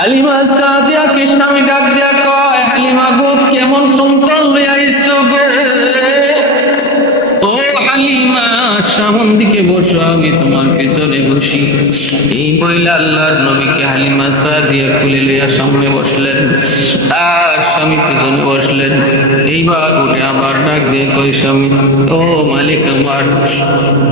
হালিমা সাদিয়াকে স্বামী ডাক দিয়া কয়, হালিমা গো, কেমন সন্তান লইয়া আইছো গো? ও হালিমা সামন দিকে বসো, আমি তোমার পিছনে বসি। এই বইলা আল্লাহর নবীকে হালিমা সাদিয়া খুলে লইয়া সামনে বসলেন। আর স্বামী পিছনে বসলেন। এইবার উঠে আবার ডাক দিয়ে কই স্বামী, ও মালিক আমার,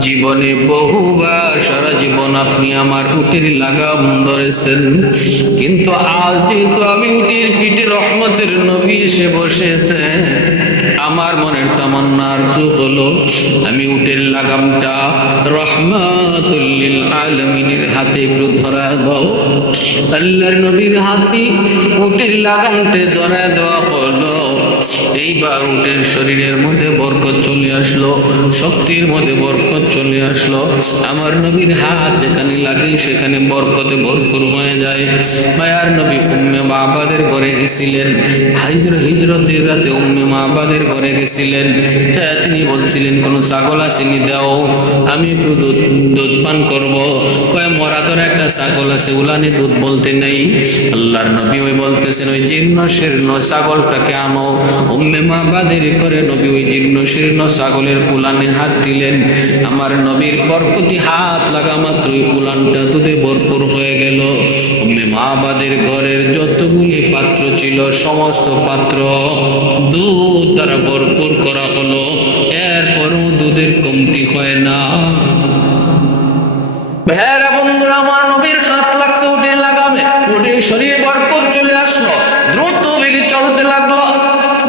জীবনে বহুবার সারা জীবন আপনি আমার উটের লাগাম ধরেছেন। কিন্তু আজ যেহেতু আমি উটির পিঠে রহমতের নবী এসে বসেছে আমার মনের তামান্নার চোখ হলো আমি উটের লাগামটা রহমাতুল্লিল আলমিনের হাতে একটু ধরা দাও আল্লাহর নবীর হাতে উটের লাগামটা ধরা দেওয়া হলো। এইবার উটের শরীরের মধ্যে বরকত চলে আসলো, শক্তির মধ্যে বরকত চলে আসলো। আমার নবীর হাত যেখানে লাগে সেখানে বরকতে ভরপুর হয়ে যায়। মায়ার নবী উম্মে মাবাদের ঘরে গেছিলেন। হাইজর হিজরতের রাতে উম্মে মাবাদের ঘরে গেছিলেন। তিনি বলছিলেন, কোনো ছাগল আসেনি, দাও, আমি একটু দুধ দুধ পান করব। কয়, মরা তোর একটা ছাগল আছে, উলানি দুধ বলতে নেই। আল্লাহর নবী ওই বলতেছেন, ওই জীর্ণ শীর্ণ ছাগলটাকে আনো। উম্মে মা বাদের করে নবী ওই জীর্ণ শীর্ণ ছাগলের কুলানে হাত দিলেন। আমার নবীর বরকতি হাত লাগা মাত্র ওই কুলানটা দুধে ভরপুর হয়ে গেল। উম্মে মা বাদের ঘরের যতগুলি পাত্র ছিল, সমস্ত পাত্র দুধ দ্বারা ভরপুর করা হলো। এরপরও দুধের কমতি হয় না। ভেড়া বন্ধুরা, আমার নবীর হাত লাগছে, উঠে লাগাবে উঠে শরীরে বরকত চলে আসলো। দ্রুত বেগে চলতে লাগল।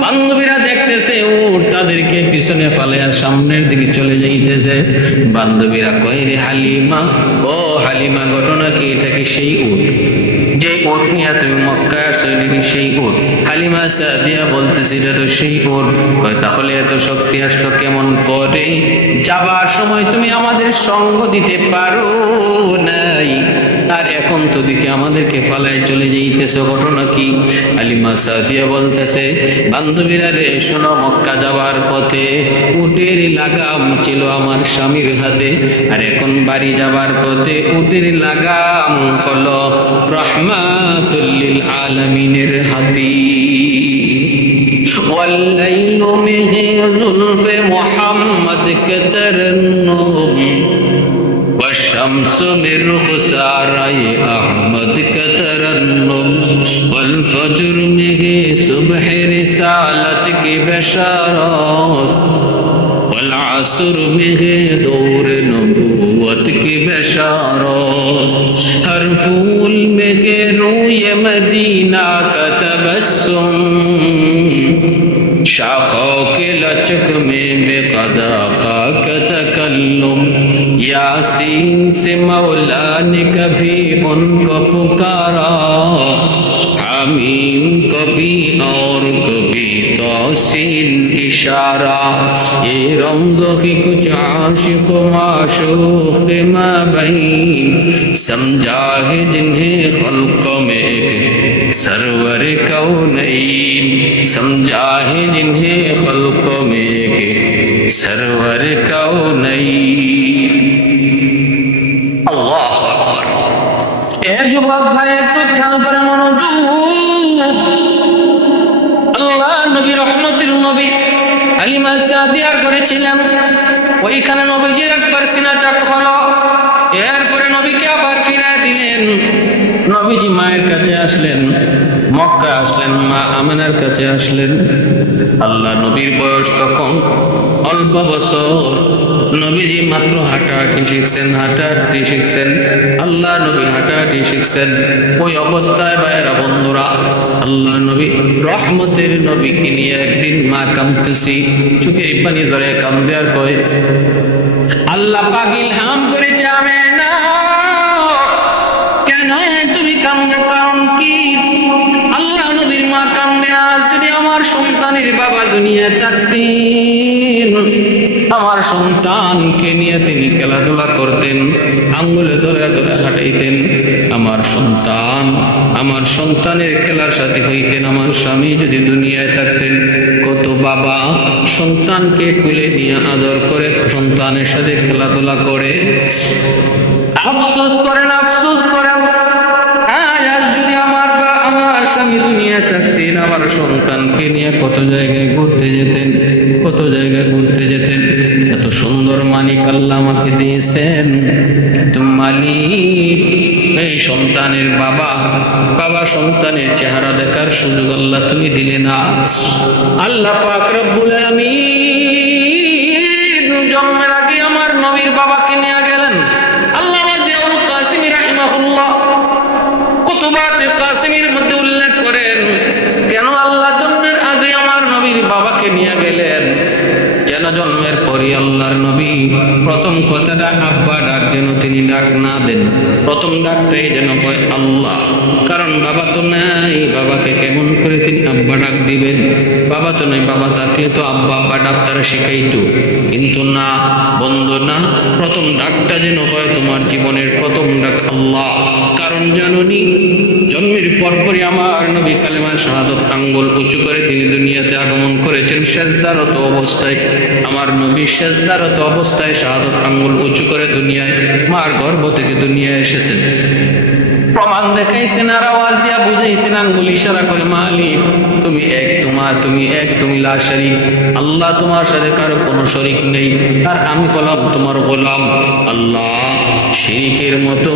বান্ধবীরা দেখতেছে উঠ তাদেরকে পিছনে ফালে আর সামনের দিকে চলে যাইতেছে। বান্ধবীরা কয়, রে হালিমা, ও হালিমা, ঘটনা কি? এটা কি সেই উঠ যে উট নিয়ে তুমি মক্কা কি সেই উট? হালিমা সাদিয়া বলতেছে, এটা তো সেই উট। তাহলে এত শক্তি আসলো কেমন করে? যাবার সময় তুমি আমাদের সঙ্গ দিতে পারো নাই। আর এখন তো দেখি আমাদেরকে ফালায় চলে যাইতেছে ঘটনা কি হালিমা সাদিয়া বলতেছে বান্ধবীরা রে শোনো মক্কা যাওয়ার পথে উটের লাগাম ছিল আমার স্বামীর হাতে আর এখন বাড়ি যাবার পথে উটের লাগাম হলো রহমাতুল্লিল আলমিনের হাতি والليل به زلف محمد كترنم شمس من خساري أحمد كترنم والفجر به صبح رسالتك بشارات والعصر به دور نبوت کی بشارت ہر پھول میں روی مدینہ کا تبسم شاخوں کے لچک میں بے قدا کا تکلم यासीन से मौला ने कभी उनको पुकारा हामीम कभी और कभी तोसीन इशारा। ये रमज की कुछ आशिक माशोक मबीन, समझा है जिन्हें खल्क में सरवर कौन नहीं समझा है जिन्हें खल्क में के সরোবর কাউ নেই আল্লাহ এ যুবক ভাই একটু খেয়াল করে মনোযোগ। আল্লাহ নবী রহমতির নবী আলিমা সাদিয়ার করেছিলাম ওইখানে নবীজির একবার সিনা চাক হলো। এরপরে নবীকে আবার ফিরাই দিলেন। নবীজি মায়ের কাছে আসলেন মক্কা আসলেন মা আমিনার কাছে আসলেন। আল্লাহ নবীর বয়স তখন অল্প বছর নবীজি মাত্র হাঁটাহাঁটি শিখছেন হাঁটাহাঁটি শিখছেন। আল্লাহ নবী হাঁটাহাঁটি শিখছেন। ওই অবস্থায় বাইরা বন্ধুরা, আল্লাহ নবী রহমতের নবীকে নিয়ে একদিন মা কামতেছি চোখের পানি ধরে কামদে আর কয়, আল্লাহ পাগিল হাম করেছে আমি না কেন তুমি কান্দো, কারণ কি? আল্লাহ নবীর মা কান্দে, আজ যদি আমার সন্তানের বাবা দুনিয়া থাকতেন আমার সন্তানকে নিয়ে তিনি খেলাধুলা করতেন আঙ্গুলে ধরে ধরে হাঁটাইতেন। আমার সন্তান, আমার সন্তানের খেলার সাথে হইতেন, আমার স্বামী যদি দুনিয়ায় থাকতেন, কত বাবা সন্তানকে কুলে নিয়ে আদর করে সন্তানের সাথে খেলাধুলা করে। আফসোস করেন আফসোস করেন। আজ যদি আমার সন্তানকে নিয়ে কত জায়গায় ঘুরতে যেতেন, কত জায়গায় ঘুরতে যেতেন সুন্দর মালিক আল্লাহ আমাকে দিয়েছেন। তো মালিক, এই সন্তানের বাবা বাবা সন্তানের চেহারা দেখার সুযোগ আল্লাহ তুমি দিলে না। আল্লাহ পাক রব্বুল জন্মের আগে আমার নবীর বাবাকে নিয়ে গেলেন। আল্লাহ মধ্যে উল্লেখ করেন, কেন আল্লাহ জন্মের আগে আমার নবীর বাবাকে নিয়ে গেলেন? কেন জন্মের পরই আল্লাহর নবী প্রথম কথাটা আব্বা ডাক যেন তিনি ডাক না দেন। প্রথম ডাকটাই যেন কয়, আল্লাহ, কারণ বাবা তো নাই, বাবাকে কেমন করে তিনি আব্বা ডাক দিবেন? বাবা তো নাই, বাবা থাকলে তো আব্বা আব্বা ডাক তারা শিখাইতো। কিন্তু না, বন্ধু, না, প্রথম ডাকটা যেন হয় তোমার জীবনের প্রথম ডাক আল্লাহ। কারণ জানুনি জন্মের পরপরই আমার নবী কালেমা শাহাদত আঙ্গুল উঁচু করে তিনি দুনিয়াতে আগমন করেছেন। শেষদারত অবস্থায় আমার নবী শেষদারত অবস্থায় শাহাদত আঙ্গুল উঁচু করে দুনিয়ায়, মার গর্ভ থেকে দুনিয়ায় এসেছেন। প্রমাণ দেখাইছেন আর আওয়াজ দিয়া বুঝাইছেন আঙ্গুল ইশারা করে, মালিক, তুমি এক তোমার তুমি এক, তুমি লা শরীক। আল্লাহ তোমার সাথে কারও কোনো শরিক নেই। আর আমি হলাম তোমার গোলাম আল্লাহ। শিরিকের মতো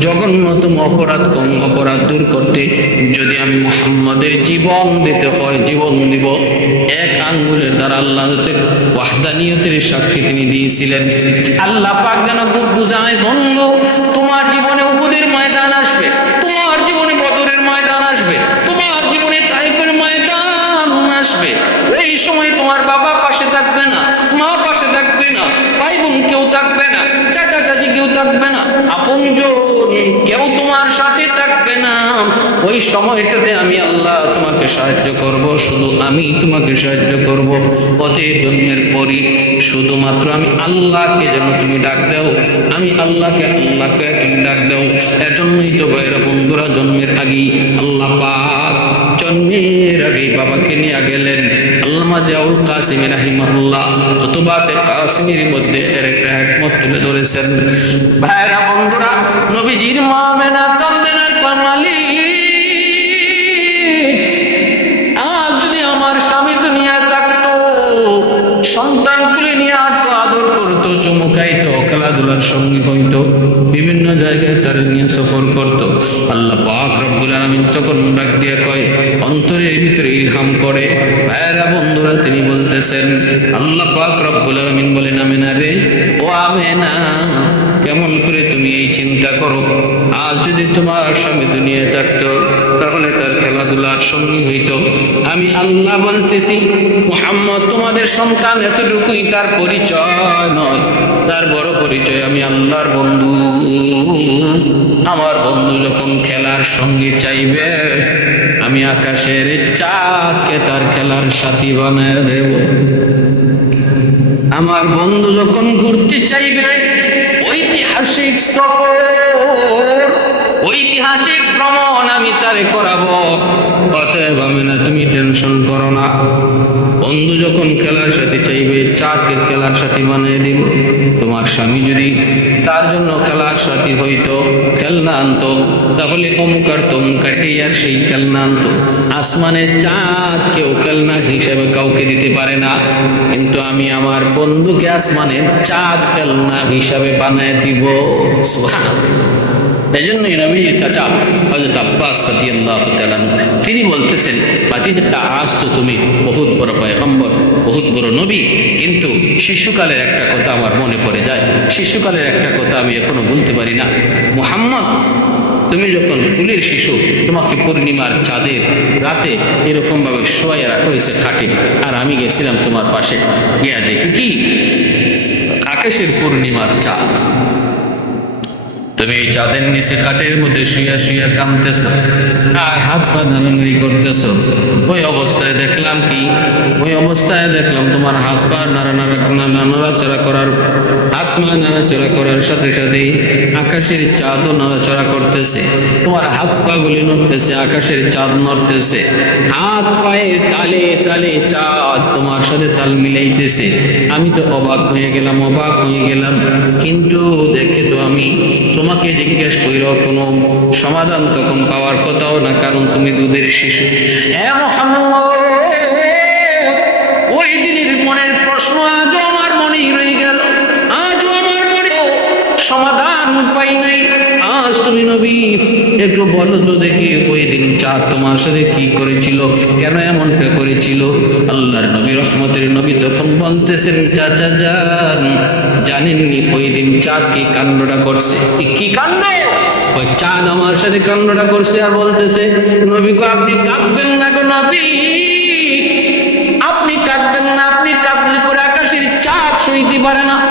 জঘন্যতম অপরাধ, কম অপরাধ দূর করতে যদি আমি মোহাম্মদের জীবন দিতে হয়, জীবন দিব, এক আঙ্গুলের দ্বারা আল্লাহ ওয়াহদানিয়তের সাক্ষী তিনি দিয়েছিলেন। আল্লাহ পাক যেন বুঝায়, বন্ধু, তোমার জীবনে থাকবে না আপন কেউ তোমার সাথে থাকবে না। ওই সময়টাতে আমি আল্লাহ তোমাকে সাহায্য করব, শুধু আমি তোমাকে সাহায্য করব। পথের জন্মের পরই শুধুমাত্র আমি আল্লাহকে যেন তুমি ডাক দাও, আমি আল্লাহকে আল্লাহকে তুমি ডাক দাও। এজন্যই তো ভাইরা বন্ধুরা, জন্মের আগেই আল্লাহ পাক জন্মের আগেই বাবাকে নিয়ে গেলেন। আল্লামা জিয়াউল কাসিম রাহিমাহুল্লাহ, খুতবাতে কাসিমের মধ্যে এর একটা একমত তুলে ধরেছেন। ভাইরা বন্ধুরা, নবীজির মা মেনা খেলাধুলার সঙ্গী হইত, বিভিন্ন জায়গায় তারা নিয়ে সফর করত। আল্লাহ পাক রব্বুল আলামিন তখন ডাক দিয়ে কয় অন্তরের ভিতরে ইলহাম করে। ভাইরা বন্ধুরা, তিনি বলতেছেন, আল্লাহ পাক রব্বুল আলামিন বলেন আমেনা রে, ও আমেনা কেমন করে তুমি এই চিন্তা করো? আজ যদি তোমার স্বামী দুনিয়া থাকতো, তাহলে তার খেলাধুলার সঙ্গী হইতো। আমি আল্লাহ বলতেছি, মোহাম্মদ, তোমাদের সন্তান এতটুকুই তার পরিচয় নয়। তার বড় পরিচয় আমি আল্লাহর বন্ধু। আমার বন্ধু যখন খেলার সঙ্গে চাইবে, আমি আকাশের চাকে তার খেলার সাথী বানায় দেব। আমার বন্ধু যখন ঘুরতে চাইবে ঐতিহাসিক সফর। ঐতিহাসিক ভ্রমণ আমি তারে করাবো। অতএব আমি না তুমি টেনশন করো না। বন্ধু যখন খেলার সাথে চাইবে চাকে খেলার সাথে বানিয়ে দিব। তোমার স্বামী যদি তার জন্য খেলার সাথী হইতো, খেলনা আনতো। তাহলে অমুক আর তমুক আর সেই খেলনা আনতো। আসমানের চাঁদ কেউ খেলনা হিসেবে কাউকে দিতে পারে না। কিন্তু আমি আমার বন্ধুকে আসমানের চাঁদ খেলনা হিসাবে বানায় দিব। এই জন্যই নবীর চাচা হজরত আব্বাস রাদিয়াল্লাহু তাআলা তিনি বলতেছেন বাতিটা আজ তো তুমি বহুত বড় পয়গম্বর, বহুত বড় নবী, কিন্তু শিশুকালের একটা কথা আমার মনে পড়ে যায়। শিশুকালের একটা কথা আমি এখনও বলতে পারি না। মুহাম্মদ, তুমি যখন কুলের শিশু, তোমাকে পূর্ণিমার চাঁদের রাতে এরকমভাবে শোয়া রাখা হয়েছে খাটে, আর আমি গেছিলাম তোমার পাশে। গিয়া দেখি কি? আকাশের পূর্ণিমার চাঁদ। তুমি এই চাঁদের নিচে কাঠের মধ্যে শুয়া শুয়া কামতেছ আর হাত পা নাড়ানাড়ি করতেছ। ওই অবস্থায় দেখলাম কি? ওই অবস্থায় দেখলাম তোমার হাত পা নাড়া নাড়াচড়া করার হাত পা নাড়াচড়া করার সাথে সাথে আকাশের চাঁদও নাড়াচড়া করতেছে। তোমার হাত পা গুলি নড়তেছে, আকাশের চাঁদ নড়তেছে। হাত পায়ে তালে তালে চাঁদ তোমার সাথে তাল মিলাইতেছে। আমি তো অবাক হয়ে গেলাম, অবাক হয়ে গেলাম। কিন্তু দেখে তো আমি তোমার তোমাকে জিজ্ঞেস কইর কোনো সমাধান তখন পাওয়ার কথাও না, কারণ তুমি দুধের শিশু। ওই দিনের মনের প্রশ্ন আজও আমার মনেই রয়ে গেল। আজও আমার মনে সমাধান পাই নাই। তুমি নবী, একটু বলো তো দেখি, ওই দিন চাঁদ তোমার সাথে কি করেছিল, কেন এমনটা করেছিল? আল্লাহর নবী রহমতের নবী তখন বলতেছেন, চাচা যান, জানেননি ওই দিন চাঁদ কি কাণ্ডটা করছে? কি- কাণ্ড? ওই চাঁদ আমার সাথে কাণ্ডটা করছে আর বলতেছে, নবী আপনি কাঁদবেন না নবী। আপনি কাঁদবেন না, আপনি কাঁদলে পরে আকাশের চাঁদ সইতে পারে না,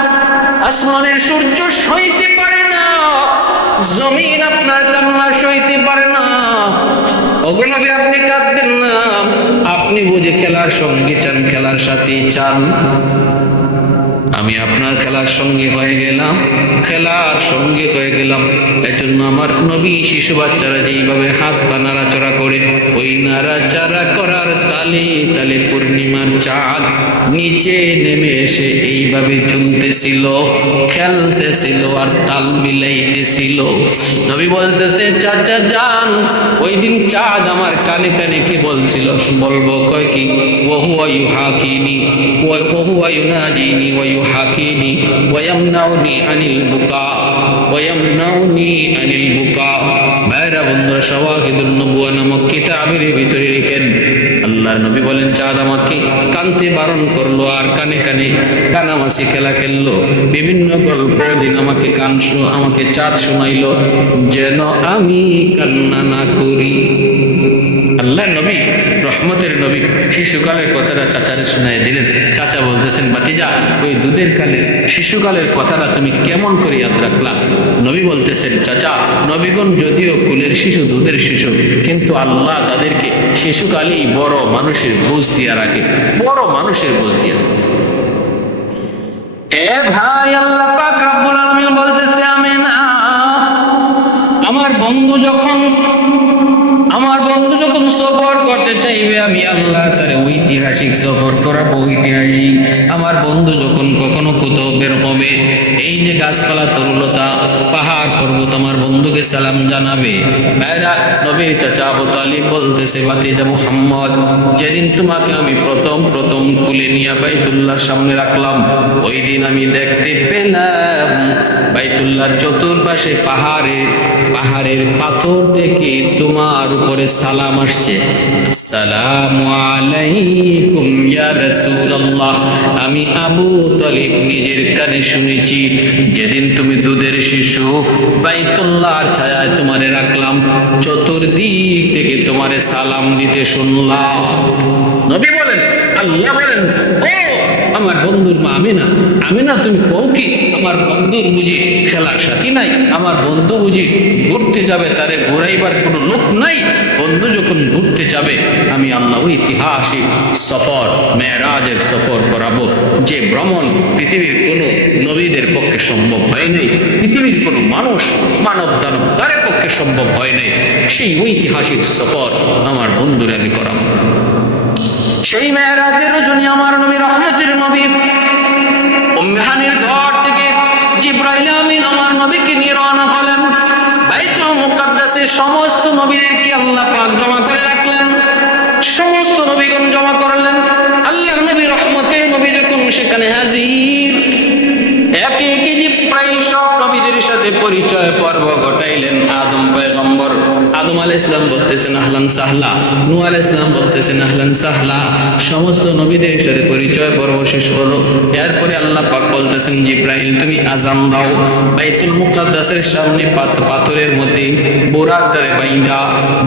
আসমানের সূর্য সইতে জমিন আপনার কান্না সইতে পারে না। ওগুলোকে আপনি কাঁদবেন না। আপনি বুঝে খেলার সঙ্গে চান, খেলার সাথে চান। আমি আপনার খেলার সঙ্গে হয়ে গেলাম, খেলার সঙ্গে হয়ে গেলাম। এজন্য আমার নবী শিশু বাচ্চারা যেইভাবে হাত পা নাড়াচড়া করে, ওই নাড়াচাড়া করার তালে তালে পূর্ণিমার চাঁদ নিচে নেমে এসে এইভাবে ঝুলতেছিল খেলতেছিল আর তাল মিলাইতেছিল। নবী বলতেছে, চাচা যান। ওই দিন চাঁদ আমার কানে কানে কি বলছিল? বলব, কয় কি? বহু আয়ু হাকিনি বহু আয়ু নাজিনি ওয়ু হাকিনি ওয়ামনাউনি আনিল বুকা ওয়ামনাউনি আনিল বুকা ভাইরা, বন্ধুরা সওয়াহিদুন নবুয়া নামক কিতাবের ভিতরে লিখেন, আল্লাহর নবী বলেন, চাঁদ আমাকে কানতে বারণ করল আর কানে কানে কানামাছি খেলা খেললো। বিভিন্ন গল্প দিন আমাকে কান আমাকে চাঁদ শোনাইলো, যেন আমি কান্না না করি। আল্লাহ নবী রহমতের নবী শিশুকালের কথাটা চাচারে শোনায় দিলেন। চাচা বলতেছেন বাতিজা ওই দুধের কালে শিশুকালের কথাটা তুমি কেমন করে ইয়াদ রাখলা? নবী বলতেছেন, চাচা, নবীগণ যদিও কুলের শিশু, দুধের শিশু, কিন্তু আল্লাহ তাদেরকে শিশুকালেই বড় মানুষের বুঝ দিয়া রাখে, বড় মানুষের বুঝ দিয়া এ ভাই, আল্লাহ পাক রব্বুল আলামিন বলতেছে, আমিন, আমার বন্ধু যখন আমার বন্ধু যখন সফর করতে চাইবে, আমি আল্লাহ তার ঐতিহাসিক সফর করাবো, ঐতিহাসিক। আমার বন্ধু যখন কখনো কোথাও বের হবে, এই যে গাছপালা তরুলতা, পাহাড় পর্বত, আমার বন্ধুকে সালাম জানাবে। ভাইরা নবীর চাচা আবু তালিব বলতেছে বাতিজা মুহাম্মদ, যেদিন তোমাকে আমি প্রথম প্রথম কুলে নিয়ে বাইতুল্লাহর সামনে রাখলাম, ওই দিন আমি দেখতে পেলাম, বাইতুল্লাহর চতুর্পাশে পাহাড়ে পাহাড়ের পাথর দেখে তোমার উপরে সালাম আসছে। আসসালামু আলাইকুম ইয়া রাসূলুল্লাহ। আমি আবু তালিব নিজের কানে শুনেছি। যেদিন তুমি দুধের শিশু বাইতুল্লাহর ছায়ায় তোমারে রাখলাম, চতুর্দিক থেকে তোমারে সালাম দিতে শুনলাম। নবী বলেন, আল্লাহ বলেন, ও আমার বন্ধুর মা আমিনা। আমিনা, তুমি কও কি? আমার বন্ধুর বুঝি খেলার সাথী নাই, আমার বন্ধু বুঝি ঘুরতে যাবে, তারে ঘুরাইবার কোনো লোক নাই। বন্ধু যখন ঘুরতে যাবে, আমি আল্লাহ ঐতিহাসিক সফর মেয়েরাজের সফর করাবো, যে ভ্রমণ পৃথিবীর কোনো নবীদের পক্ষে সম্ভব হয় নাই, পৃথিবীর কোনো মানুষ মানব দানব তার পক্ষে সম্ভব হয় নাই। সেই ঐতিহাসিক সফর আমার বন্ধুরা আমি করাবো। সেই মেয়েরাজের রজনী আমার নবী রহমতের নবীর উম্মেহানির ঘর থেকে জিব্রাইল আমিন আমার নবীকে নিয়ে রওনা হলেন। বাইতুল মুকাদ্দাসে সমস্ত নবীদেরকে আল্লাহ পাক জমা করে রাখলেন। সমস্ত নবীগণ জমা করলেন। আল্লাহর নবী রহমতের নবী যখন সেখানে হাজির, একে একে জিব্রাইল সব নবীদের সাথে পরিচয় পর্ব ঘটাইলেন। আদম পয়গম্বর আদম আলাইহিস ইসলাম বলতেছেন, আহলান সাহলা। নূহ আলাইহিস ইসলাম বলতেছেন, আহলান সাহলা। সমস্ত নবীদের সাথে পরিচয় পর্ব শেষ হলো। এরপরে আল্লাহ পাক বলতেছেন, জিব্রাইল, তুমি আজান দাও। বাইতুল মুকাদ্দাসের সামনে পাথরের মধ্যে বোরাকটারে বাইন্দা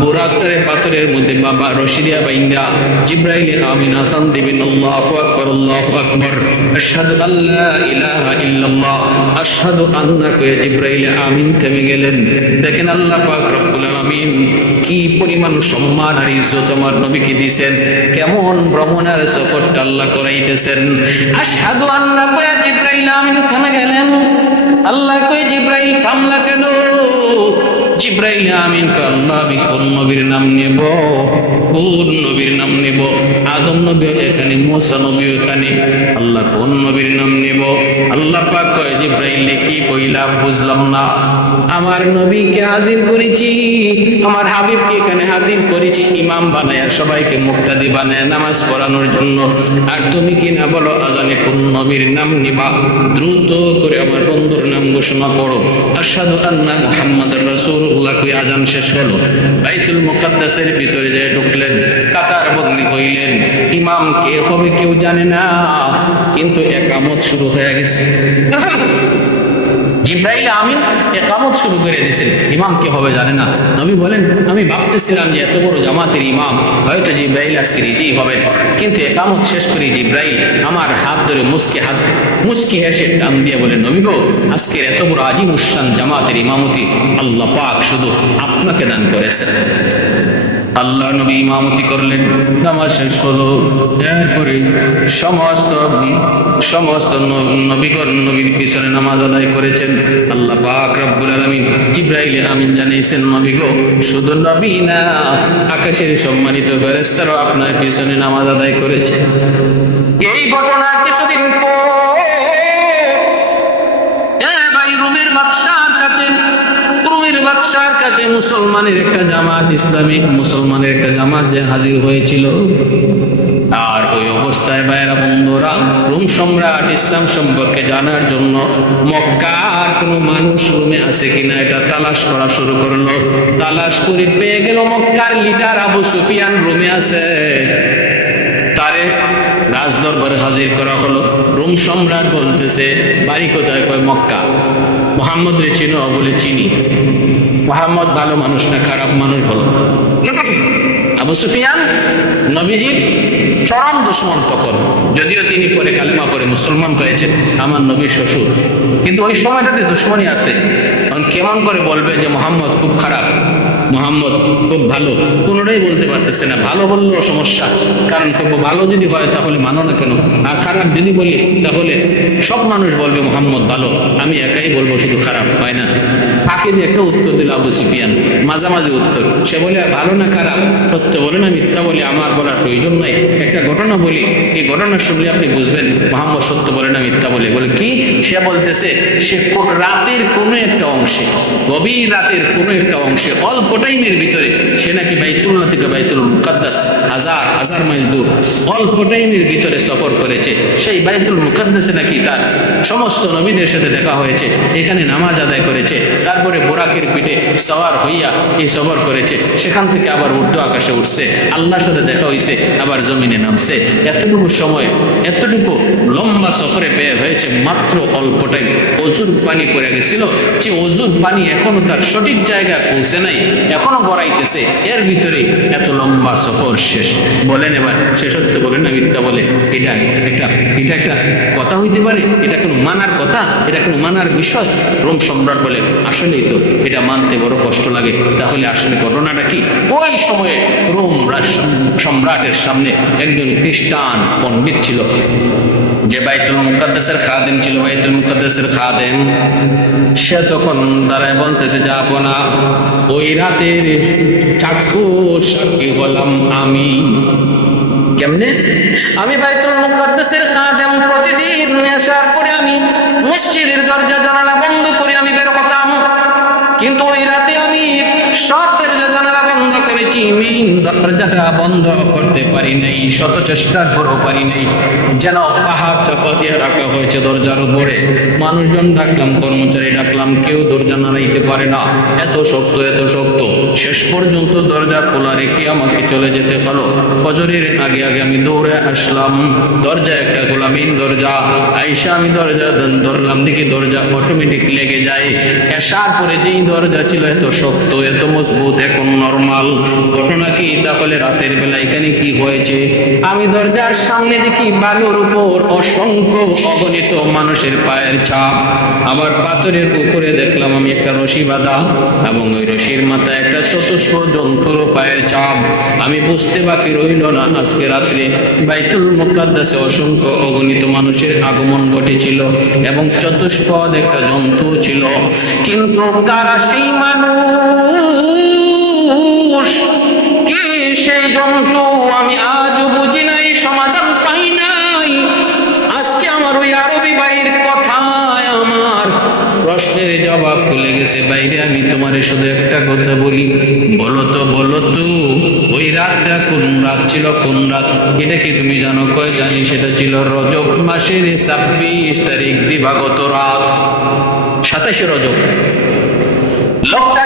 বোরাকটারে পাথরের মধ্যে বাবা রশিদিয়া বাইন্দা। জিব্রাইল আমিন আজান দিবেন, আল্লাহু আকবার আল্লাহু আকবার। আশহাদু আল্লা ইলাহা ইল্লাল্লাহ। আশহাদু আন্না কয়ে জিব্রাইল আমিন থেমে গেলেন। দেখেন আল্লাহ পাক রব্বুল আলামিন কি পরিমাণ সম্মান আর ইজ্জত আমার নবীকে দিয়েছেন? কেমন ভ্রমণের সফরটা আল্লাহ করাইতেছেন। আশহাদু আল্লাহ কয়ে জিব্রাইল আমিন থামে গেলেন। আল্লাহ কই জিব্রাইল, থামলা কেন? জিব্রাইল কোন নবীর নাম নেব? কোন নবীর নাম নেব? আদম নবী এখানে, মোসা নবী এখানে, আল্লাহ কোন নবীর নাম নেব? আল্লাহ পাক কয় জিব্রাইল কি বুঝলাম না। আমার নবীকে হাজির করেছি, আমার হাবিবকে এখানে হাজির করেছি, ইমাম বানায় সবাইকে মুক্তাদি বানায় নামাজ পড়ানোর জন্য। আর তুমি কি না বলো, আজানে কোন নবীর নাম নিবা? দ্রুত করে আমার বন্ধুর নাম ঘোষণা করো। আসাদু আন্না মুহাম্মদ কই আজান শেষ হলো? বাইতুল মুকাদ্দাসের ভিতরে যায় ঢুকলেন, কাতার বদলি হইলেন। ইমাম কে হবে কেউ জানে না, কিন্তু একামত শুরু হয়ে গেছে। জিব্রাইল আমিন একামত শুরু করে দিয়েছেন। ইমাম কে হবে জানে না। নবী বলেন, আমি ভাবতেছিলাম যে এত বড় জামাতের ইমাম, হয়তো জিব্রাইল আজকে নিজেই হবেন কিন্তু একামত শেষ করে জিব্রাইল আমার হাত ধরে মুসকে হাত, মুসকি হেসে টান দিয়ে বলেন নবী গো, আজকের এত বড় আজিম উসান জামাতের ইমামতি আল্লাহ পাক শুধু আপনাকে দান করেছেন। আল্লাহ নবী ইমামতি করলেন। নামাজ শেষ হলো। এরপরে সমস্ত সমস্ত ন- নবীগণ নবীর পিছনে নামাজ আদায় করেছেন। আল্লাহ পাক রব্বুল আলামিন জিব্রাইল আমিন জানিয়েছেন, নবী গো, শুধু নবী না, আকাশের সম্মানিত ফেরেশতারাও আপনার পিছনে নামাজ আদায় করেছে। এই ঘটনা কিছুদিন পর বাদশার কাছে মুসলমানের একটা জামাত, ইসলামিক মুসলমানের একটা জামাত যে হাজির হয়েছিল। আর ওই অবস্থায় বাইরা বন্ধুরা, রুম সম্রাট ইসলাম সম্পর্কে জানার জন্য মক্কার কোনো মানুষ রুমে আছে কিনা এটা তালাশ করা শুরু করল। তালাশ করে পেয়ে গেল মক্কার লিডার আবু সুফিয়ান রুমে আছে। তারে রাজ দরবারে হাজির করা হলো। রোম সম্রাট বলতেছে, বাড়ি কোথায়? কয়, মক্কা। মোহাম্মদ রে চিনো বলে, চিনি। মোহাম্মদ ভালো মানুষ না খারাপ মানুষ বলো। আবু সুফিয়ান নবীজির চরম দুশ্মন তখন। যদিও তিনি পরে কালেমা পরে মুসলমান হয়েছেন আমার নবীর শ্বশুর। কিন্তু ওই সময়টাতে দুশ্মনী আছে। কারণ কেমন করে বলবে যে মোহাম্মদ খুব খারাপ মোহাম্মদ খুব ভালো? কোনোটাই বলতে পারতেছে না। ভালো বললেও সমস্যা। কারণ খুব ভালো যদি হয় তাহলে মানো না কেন? আর খারাপ যদি বলি তাহলে সব মানুষ বলবে মোহাম্মদ ভালো। আমি একাই বলব শুধু খারাপ হয় না? ফাঁকে দিয়ে একটা উত্তর দিল আবু সুফিয়ান, মাঝামাঝি উত্তর। সে বলে, ভালো না খারাপ? সত্য বলে না মিথ্যা বলে, আমার বলার প্রয়োজন নাই। একটা ঘটনা বলি, এই ঘটনা শুনলে আপনি বুঝবেন, মোহাম্মদ সত্য বলে না মিথ্যা বলে। বলে, কি? সে বলতেছে, সে রাতের কোনো একটা অংশে, গভীর রাতের কোনো একটা অংশে, অল্প টাইমের ভিতরে, সে নাকি বাইতুল্লাহ থেকে বাইতুল মুকাদ্দাস, হাজার হাজার মাইল দূর, অল্প টাইমের ভিতরে সফর করেছে। সেই বাইতুল মুকাদ্দাসে নাকি তার সমস্ত নবীদের সাথে দেখা হয়েছে, এখানে নামাজ আদায় করেছে তারপরে বোরাকের পিঠে সওয়ার হইয়া এই সফর করেছে। সেখান থেকে আবার উর্দু আকাশে উঠছে। আল্লাহর সাথে দেখা হয়েছে আবার জমিনে নামছে। এতটুকু সময়, এতটুকু লম্বা সফরে বের হয়েছে মাত্র অল্প টাইম। অজুর পানি পড়ে গেছিল, যে অজুর পানি এখনও তার সঠিক জায়গায় পৌঁছে নাই, এখনও গড়াইতেছে। এর ভিতরে এত লম্বা সফর শেষ। বলেন এবার সত্য বলেন না মিথ্যা বলে? এটা একটা এটা একটা কথা হইতে পারে, এটা কোনো মানার কথা, এটা কোনো মানার বিষয়। রোম সম্রাট বলে আসলেই তো এটা মানতে বড় কষ্ট লাগে। তাহলে আসলে ঘটনাটা কি? ওই সময়ে রোম সম্রাটের সামনে একজন খ্রিস্টান পণ্ডিত ছিল, যে বাইতুল মুকাদ্দাসের খাদেম ছিল। বাইতুল মুকাদ্দাসের খাদেম, সে তখন দাঁড়ায় বলতেছে, যে আপনা ওই রাতের চাক্ষুষ সাক্ষী হলাম আমি। কেমনে? আমি বাইতুল মুকাদ্দাসের খাদেম প্রতিদিন নেশার পরে আমি মসজিদের দরজা জানালা বন্ধ করে আমি বের হতাম কিন্তু ওই রাতে আমি জানালা বন্ধ করেছি মেইন দরজাটা বন্ধ করতে পারি নাই, শত চেষ্টা করেও পারি নাই। যেন পাহাড় চাপা দিয়ে রাখা হয়েছে দরজার উপরে। মানুষজন ডাকলাম, কর্মচারী ডাকলাম, কেউ দরজা নাড়াইতে পারে না। এত শক্ত এত শক্ত। শেষ পর্যন্ত দরজা খোলা রেখে আমাকে চলে যেতে হলো। ফজরের আগে আগে আমি দৌড়ে আসলাম। দরজা একটা গোলামীন দরজা। আইসা আমি দরজা ধরলাম, দেখি দরজা অটোমেটিক লেগে যায়। এসার পরে যেই দরজা ছিল এত শক্ত, এত মজবুত, এখন নর্মাল ঘটনা কি? তাহলে রাতের বেলা এখানে কি হয়েছে? আমি দরজার সামনে দেখি বালুর উপর অসংখ্য অগণিত মানুষের পায়ের ছাপ। আবার পাথরের উপরে দেখলাম আমি একটা রশি বাঁধা এবং ওই রশির মাথায় একটা পায়ের আমি বুঝতে বাকি রইল না। আজকে রাত্রে বাইতুল মুকাদ্দাসে অসংখ্য অগণিত মানুষের আগমন ঘটেছিল এবং চতুষ্পদ একটা জন্তু ছিল। কিন্তু কারা সেই মানুষ কি সেই জন্তু আমি আজও বুঝি নাই, সমাধান পাই নাই? আজকে আমার ওই আরবি ভাইয়ের কথায় আমার প্রশ্নের জবাব খুলে গেছে। বাইরে আমি তোমার শুধু একটা কথা বলি। বলো তো ওই রাতটা কোন রাত ছিল, কোন রাত? এটা কি তুমি জানো? কয় জানি, সেটা ছিল রজব মাসের ছাব্বিশ তারিখ দিবাগত রাত। সাতাশে রজব। লোকটা